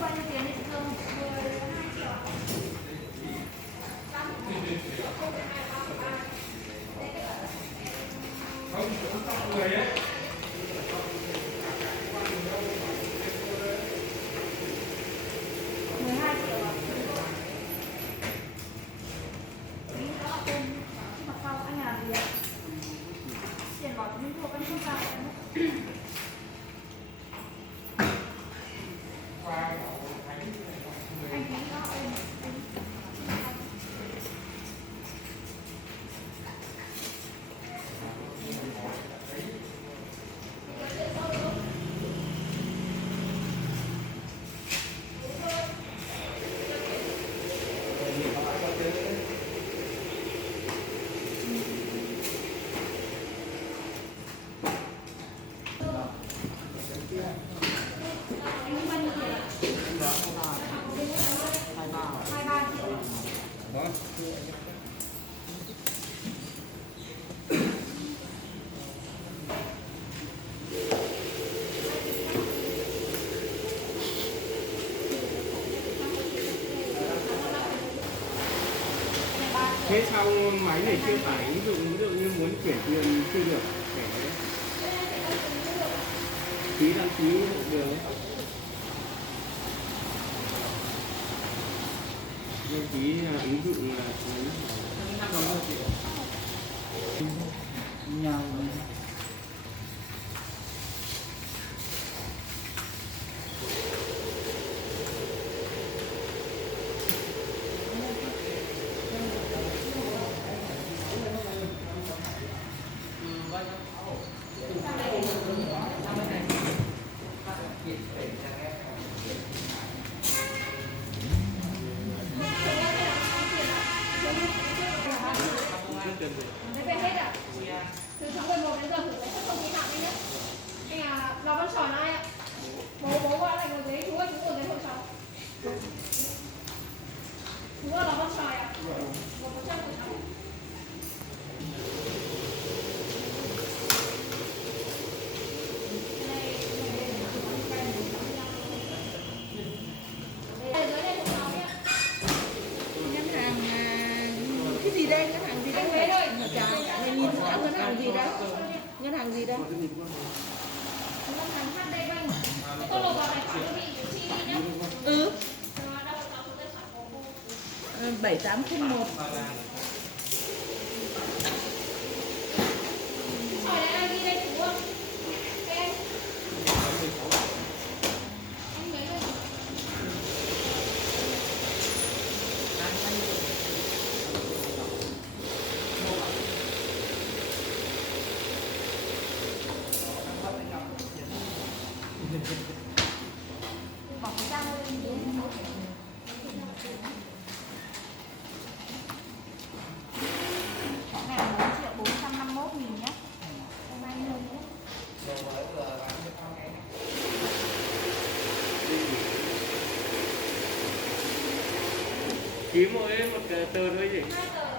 bao nhiêu tiền đấy chị Thương? 12 triệu. Không, người ấy. 12 triệu à? Ý đó là tên mặt sau anh làm gì ạ? Tiền bảo mình thuộc anh không vào em ấy. Anh ký đó em. Thế sao máy này chưa phải ví dụ như muốn chuyển tiền chưa được phải phí đăng ký hộ đường ấy. Đăng ký ứng dụng là nhau Đấy về hết ạ. Từ tháng 11 đến giờ thử giấy không vi phạm anh nhé. Anh à, Lò Văn Sỏi là ai ạ? Bố gọi lại ngồi giấy, chú ơi chú ngồi giấy hộ cháu. Chú ơi Lò Văn Sỏi ạ. Một con trai của cháu. Đây dưới đây của cháu nhé. Ngân hàng cái gì đây? Ngân hàng gì đây? Anh Huế đây. Chả mày nhìn rõ ngân hàng gì đây? Ngân hàng gì đây? Ngân hàng HD Bank. Thế tôi nộp vào tài khoản cho chị chi đi nhé. Ừ. Đâu cháu số tài khoản của cô. 7801. Sỏi này ai ghi đây chú ơi? Đây anh. Anh lấy đây. Bỏ cái trang lên đi. Cái này 4.451.000 nhé. Hôm nay nhiều nhé. ký mỗi một tờ thôi gì? 2 tờ